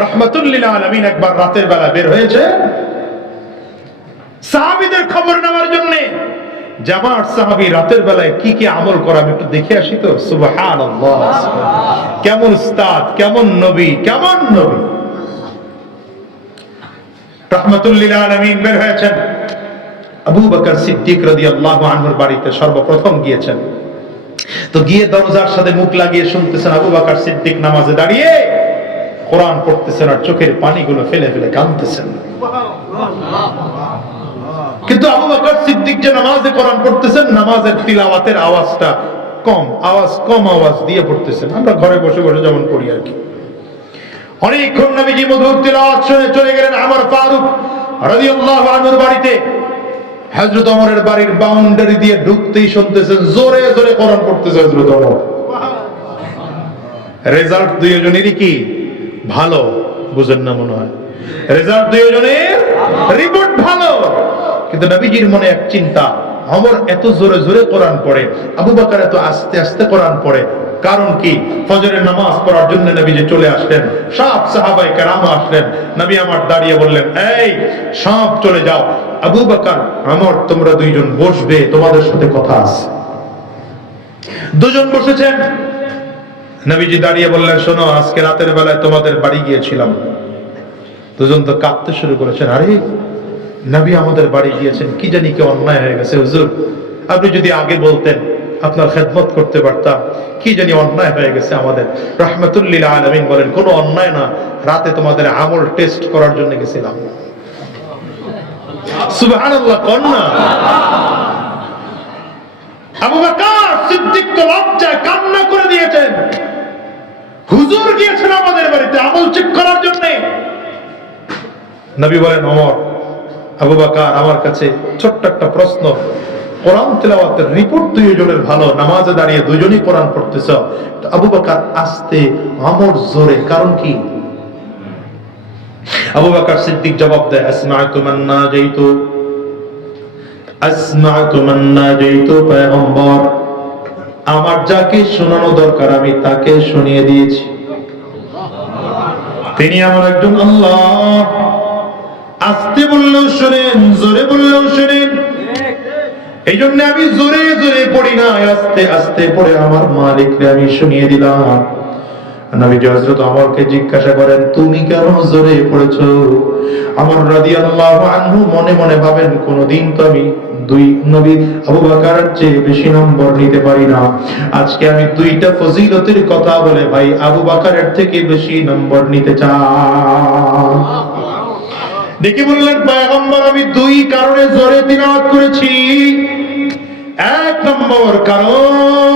রহমতুল্লিল একবার রাতের বেলা বের হয়েছে। সাহাবিদের খবর নেওয়ার জন্য সাহাবি রাতের বেলায় কি কি আমল একটু দেখে আসি তো? কেমন উস্তাদ, কেমন নবী কেমন নবী? বের হয়েছেন। আবু বকর সিদ্দিক রাদিয়াল্লাহু আনহুর বাড়িতে সর্বপ্রথম গিয়েছেন। তো গিয়ে দরজার সাথে মুখ লাগিয়ে শুনতেছেন আবু বকর সিদ্দিক নামাজে দাঁড়িয়ে। কোরআন পড়তেছেন আর চোখের পানিগুলো ফেলে ফেলে কাঁদতেছেন। কিন্তু আবু বকর সিদ্দিক যে নামাজে কোরআন পড়তেছেন, নামাজের তিলাওয়াতের আওয়াজটা কম, আওয়াজ কম আওয়াজ দিয়ে পড়তেছেন। আমরা ঘরে বসে বসে যেমন পড়ি আর কি। অনেকক্ষণ নবীজি মধুর তিলাওয়াত শুনে চলে গেলেন আমার ফারুক রাদিয়াল্লাহু আনহুর বাড়িতে। হযরত ওমরের বাড়ির বাউন্ডারি দিয়ে ঢুকতেই শুনতেছেন, জোরে জোরে কোরআন পড়তেছে হযরত ওমর। রেজাল্ট দুইজনেরই কি? ভালো, বুঝেন না মনে হয়। রেজাল্ট দুইজনের রিপোর্ট ভালো। কিন্তু নবীজির মনে এক চিন্তা, অমর এত জোরে জোরে কোরআন পড়ে, আবু বকর এত আস্তে আস্তে কোরআন পড়ে। কারণ কি? ফজরের নামাজ পড়ার জন্য নবী যে চলে আসলেন, সব সাহাবাই কেরাম আসলেন। নবী আমার দাঁড়িয়ে বললেন, এই, সব চলে যাও। আবু বাকার, আমর তোমরা দুইজন বসবে, তোমাদের সাথে কথা আছে। দুজন বসেছেন নবীজি দাঁড়িয়ে বললেন, শোনো, আজকে রাতের বেলায় তোমাদের বাড়ি গিয়েছিলাম। দুজন তো কাঁদতে শুরু করেছেন, আরে, নবী আমাদের বাড়ি গিয়েছেন, কি জানি কি অন্যায় হয়ে গেছে, হুজুর। আপনি যদি আগে বলতেন, আপনার খেদমত করতে পারতাম, কি জানি অন্যায় হয়ে গেছে আমাদের। রহমতুল্লিল আলমিন বলেন, কোনো অন্যায় না, রাতে তোমাদের আমল টেস্ট করার জন্য গেছিলাম। সুবহানাল্লাহ কন্যা আবু বকর সিদ্দিক তো লজ্জায় কান্না করে দিয়েছেন। হুজুর গিয়েছেন আমাদের বাড়িতে আমল চেক করার জন্য। নবী বলেন অমর আবু বকর, আমার কাছে ছোট্ট একটা প্রশ্ন। কোরআন তেলাওয়াতের রিপোর্ট দুইজনের ভালো, নামাজে দাঁড়িয়ে দুজনই কোরআন পড়তেছ। আবু বকর আস্তে জোরে, কারণ কি? আবু বকর সিদ্দিক জবাব দেয়, আসমাআতু মান নাজাইতু। আসমাআতু মান নাজাইতু, পয়গম্বর। আমার যাকে শোনানো দরকার, আমি তাকে শুনিয়ে দিয়েছি। তিনি আমার একজন আল্লাহ। আস্তে বললেও শোনেন, জোরে বললেও শোনেন। এই জন্য আমি জোরে জোরে পড়ি না, আস্তে আস্তে পড়ে আমার মালিককে আমি শুনিয়ে দিলাম। নবী হযরত আমারকে জিজ্ঞাসা করেন, তুমি কেন জোরে পড়েছো? আমার রাদিয়াল্লাহু আনহু মনে মনে ভাবেন, কোনদিন তো আমি দুই নবী আবু বাকারের চেয়ে বেশি নম্বর নিতে পারি না। আজকে আমি দুইটা ফজিলতের কথা বলে ভাই আবু বাকারের থেকে বেশি নম্বর নিতে চাই। দেখি বললেন, পয়গম্বর, আমি দুই কারণে জোরে তিলাওয়াত করেছি। এক নম্বর কারণ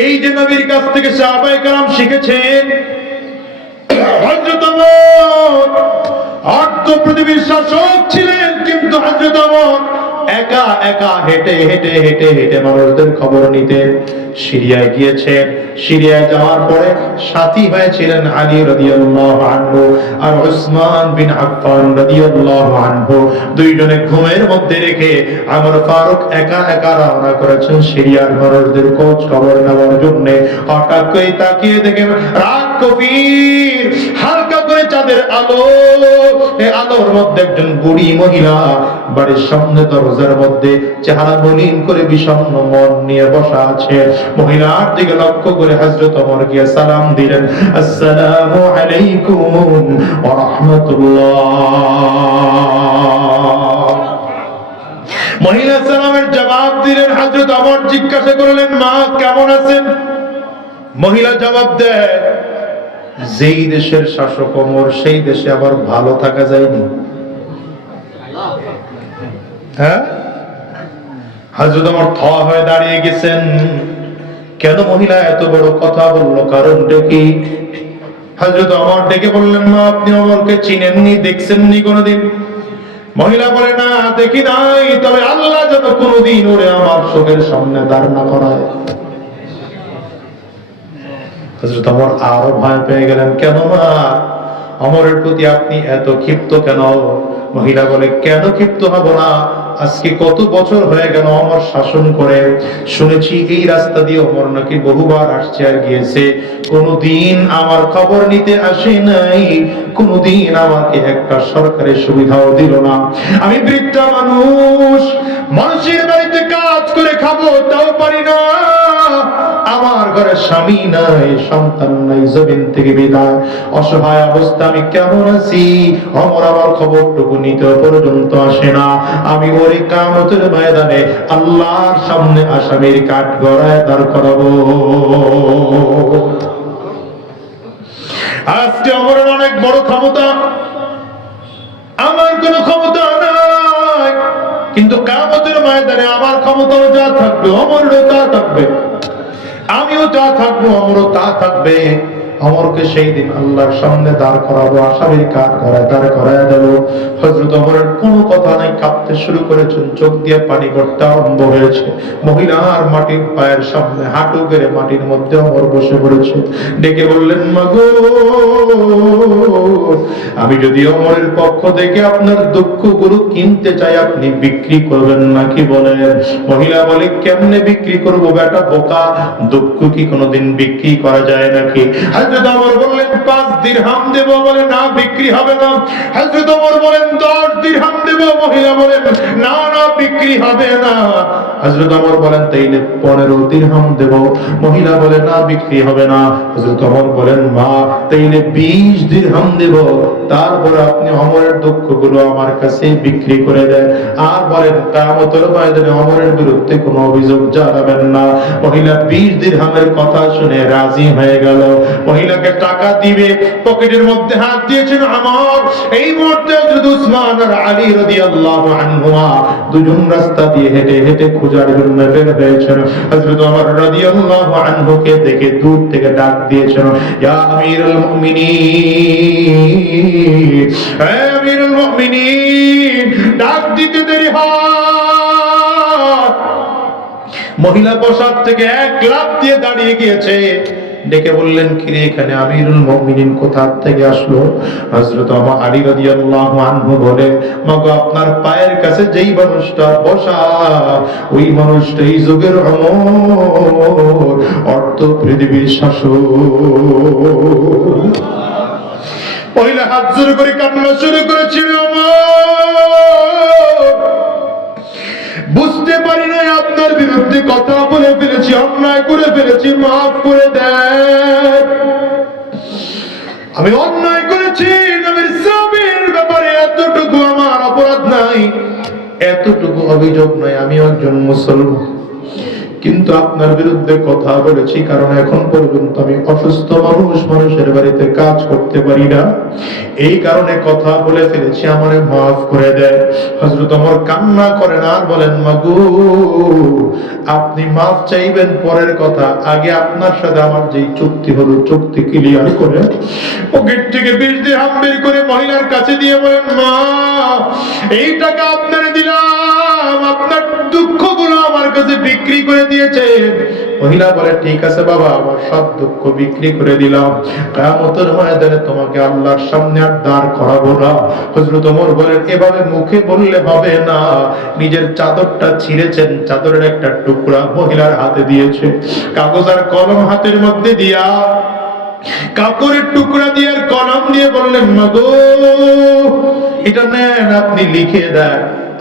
এই যে নবীর কাছ থেকে সাহাবাই কালাম শিখেছেন, হযরত অর্থ পৃথিবীর শাসক ছিলেন, কিন্তু ওমর একা একা হেঁটে হেঁটে হেঁটে হেঁটে মানুষদের খবর নিতেন সিরিয়ায় গিয়েছেন সিরিয়ায় যাওয়ার পরে সাথী হয়েছিলেন আলী রাদিয়াল্লাহু আনহু আর উসমান বিন আফফান রাদিয়াল্লাহু আনহু। দুইজনে ঘুমের মধ্যে রেখে আমার ফারুক একা একা রওনা করেছেন সিরিয়ার মানুষদের খোঁজ খবর নেওয়ার জন্য। হঠাৎ করে তাকিয়ে দেখেন রাত কবির হালকা করে চাঁদের আলো। আলোর মধ্যে একজন বুড়ি মহিলা বাড়ির সামনে দরজার মধ্যে চেহারা মলিন করে বিষণ্ণ মন নিয়ে বসা আছে। মহিলার দিকে লক্ষ্য করে হযরত ওমর গিয়ে সালাম দিলেন, আসসালামু আলাইকুম ওয়া রাহমাতুল্লাহ। মহিলা সালামের জবাব দিলেন, হযরত ওমর জিজ্ঞাসা করলেন, মা, কেমন আছেন? মহিলা জবাব দেয়, যেই দেশের শাসক ওমর, সেই দেশে আবার ভালো থাকা যায়নি। হ্যাঁ? হযরত ওমর থ হয়ে দাঁড়িয়ে গেছেন। কেন মহিলা এত বড় কথা বলল? কারণটা কি? হযরত আমার ডেকে বললেন, মা, আপনি চিনেননি, দেখছেননি কোনোদিন? মহিলা বলে, না, দেখি নাই। তবে আল্লাহ কোনোদিন ওরে আমার চোখের সামনে করায়। আরও ভয় পেয়ে গেলেন, কেন মা? অমরের প্রতি আপনি এত ক্ষিপ্ত কেন? মহিলা বলে, কেন ক্ষিপ্ত হব না? আজকে কত বছর হয়ে গেল অমর শাসন করে? শুনেছি এই রাস্তা দিয়ে অমর নাকি বহুবার আসছে আর গিয়েছে। কোনদিন আমার খবর নিতে আসে নাই, কোনদিন আমাকে একটা সরকারের সুবিধাও দিল না। আমি বৃদ্ধা মানুষ, মানুষের বাড়িতে কাজ করে খাব, তাও পারি না। আমার ঘরে স্বামী নাই, সন্তান নাই, জমিন থেকে বিদায়। অসহায় অবস্থা, আমি কেমন আছি? অমর আমার খবরটুকু নিতে পর্যন্ত আসে না। আমি ওই কামতের ময়দানে আল্লাহর সামনে আসামির কাঠ গড়ায় দাঁড় করাবো। আজকে অমরের অনেক বড় ক্ষমতা। আমার কোনো ক্ষমতা নাই। কিন্তু কামতের ময়দানে আমার ক্ষমতাও যা থাকবে, অমরেরও তা থাকবে। আমিও যা থাকব আমরও তা থাকবে। অমরকে সেই দিন আল্লাহর সামনে দাঁড় করাবো, আসামির কাঠ করায় দাঁড় করায় দেবো। হজরত অমরের কোনো কথা নাই, কাঁপতে শুরু করেছেন, চোখ দিয়ে পানি পড়তে আরম্ভ হয়েছে। মহিলা আর মাটির পায়ের সামনে হাঁটু গেড়ে মাটির মধ্যে অমর বসে পড়েছে। ডেকে বললেন, মাগো, আমি যদি অমরের পক্ষ থেকে আপনার দুঃখ গুরু কিনতে চাই, আপনি বিক্রি করবেন নাকি? বলেন। মহিলা বলে, কেমনে বিক্রি করব বেটা? বোকা, দুঃখ কি কোনোদিন বিক্রি করা যায় নাকি? হযরত ওমর বললেন, পাঁচ দিরহাম দেব বলে, না, বিক্রি হবে না। ওমর বলেন, দশ দিরহাম দেব, মহিলা বলেন, না না, বিক্রি হবে না। ওমর বলেন, তাইলে পনেরো দিরহাম দেব। মহিলা বলে, না, বিক্রি হবে না। ওমর বলেন, মা, তাইলে বিশ দিরহাম দেব। তারপর আপনি অমরের দুঃখগুলো আমার কাছে বিক্রি করে দেন। আর বলেন কামতের ময়দানে অমরের বিরুদ্ধে কোনো অভিযোগ জানাবেন না। মহিলা বিশ দিরহামের কথা শুনে রাজি হয়ে গেল। মহিলাকে টাকা দিবে, পকেটের মধ্যে হাত দিয়েছেন আমার। এই মুহূর্তে হযরত উসমান আর আলী রাদিয়াল্লাহু আনহুমা দুজন রাস্তা দিয়ে হেঁটে হেঁটে খোঁজার জন্য বের হয়েছেন হযরত ওমর রাদিয়াল্লাহু আনহুকে দেখে দূর থেকে ডাক দিয়েছেন ইয়া আমিরুল মুমিনিন আমিরুল মুমিনিন, ডাক দিতে দেরি হয়। মহিলা পোশাক থেকে এক লাখ দিয়ে দাঁড়িয়ে গিয়েছে। ডেকে বললেন, কিরে এখানে আমিরুল মুমিনিন কোথা থেকে আসলো? হযরত আমা আলী রাদিয়াল্লাহু আনহু বলে মাগো, আপনার পায়ের কাছে যেই মানুষটা বসা, ওই মানুষটা এই যুগের অমর, অর্থ পৃথিবীর শাসক। মহিলা হাত জোরে করে কান্না শুরু করেছিল আমার বুঝতে পারি নাই আপনার বিরুদ্ধে কথা বলে ফেলেছি, অন্যায় করে ফেলেছি, মাফ করে দেন। আমি অন্যায় করেছি, নবীর সাবির ব্যাপারে এতটুকু আমার অপরাধ নাই, এতটুকু অভিযোগ নয় আমি একজন মুসলমান। কিন্তু আপনার বিরুদ্ধে কথা বলেছি, কারণ এখন পর্যন্ত আমি অসুস্থ মানুষ, মানুষের বাড়িতে কাজ করতে পারি না। এই কারণে কথা বলে ফেলেছি, আমারে মাফ করে দেয় হজরত আমার কান্না করেন আর বলেন, মাগু, আপনি মাফ চাইবেন পরের কথা। আগে আপনার সাথে আমার যেই চুক্তি হলো, চুক্তি ক্লিয়ার করে পকেট থেকে বিশ দিয়ে হাম বের করে মহিলার কাছে দিয়ে বলেন, মা, এই টাকা আপনারে দিলাম, আপনার কাছে বিক্রি করে দিয়েছে। মহিলা বলে, ঠিক আছে বাবা, আমার সব দুঃখ বিক্রি করে দিলাম। কিয়ামতের ময়দানে তোমাকে আল্লাহর সামনে আর দাঁড় করাবো না। হযরত ওমর বলেন, এভাবে মুখে বললে হবে না। নিজের চাদরটা ছিঁড়েছেন, চাদরের একটা টুকরা মহিলার হাতে দিয়েছে। কাগজ আর কলম হাতের মধ্যে দিয়া কাপড়ের টুকরা দিয়ে আর কলম দিয়ে বললেন, মাগো, এটা নেন, আপনি লিখে দেন।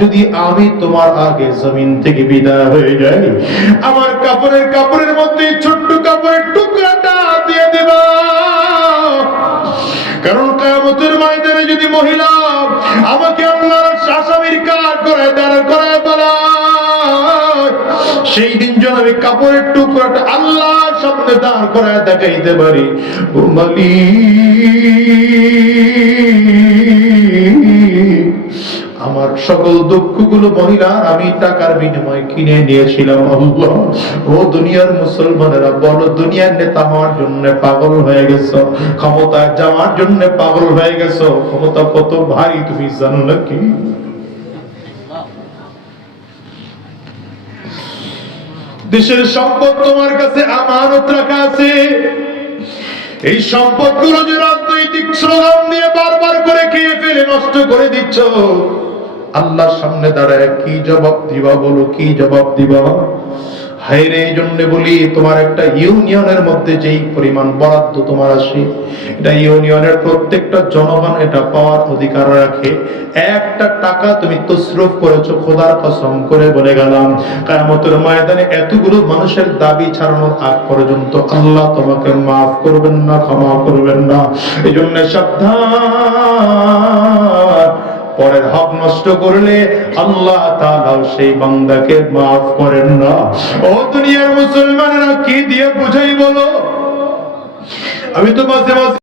যদি আমি তোমার আগে জমিন থেকে বিদায় হয়ে যাই, আমার কাপড়ের কাপড়ের মধ্যে ছোট্ট কাপড়ের টুকরাটা দিয়ে দেবা। কারণ কামতের ময়দানে যদি মহিলা আমাকে আল্লাহর আসামির কাজ করে দাঁড় করে বলায় সেই দিন যেন আমি কাপড়ের টুকরাটা আল্লাহর সামনে দাঁড় করে দেখাইতে পারি। ও মালিক। আমার সকল দুঃখগুলো মহিলা, আমি টাকার বিনিময়ে কিনে নিয়েছিলাম ও দুনিয়ার মুসলমানেরা, বলো দুনিয়ার নেতা হওয়ার জন্য পাগল হয়ে গেছো ক্ষমতা যাওয়ার জন্য পাগল হয়ে গেছো, ক্ষমতা কত ভারী, তুমি জানো নাকি? দেশের সম্পদ তোমার কাছে, আমানত রাখা আছে। এই সম্পদগুলো যে রাজনৈতিক স্লোগান দিয়ে বারবার করে খেয়ে ফেলে, নষ্ট করে দিচ্ছ। আল্লাহর সামনে দাঁড়ায়, কি জবাব দিবা বলো, কি জবাব দিবা? হায়রে, এই জন্য বলি, তোমার একটা ইউনিয়নের মধ্যে যেই পরিমাণ বরাদ্দ তোমার আসে এটা ইউনিয়নের প্রত্যেকটা জনগণ এটা পাওয়ার অধিকার রাখে। একটা টাকা তুমি করেছ, খোদার কসম করে বলে গেলাম। কায়ামতের ময়দানে এতগুলো মানুষের দাবি ছাড়ানোর আগ পর্যন্ত আল্লাহ তোমাকে মাফ করবেন না, ক্ষমা করবেন না। এই জন্য সাবধান। পরের হক নষ্ট করলে আল্লাহ তাআলাও সেই বান্দাকে মাফ করেন না। ও দুনিয়ার মুসলমানেরা কি দিয়ে বুঝাই বলো? আমি তো মাঝে মাঝে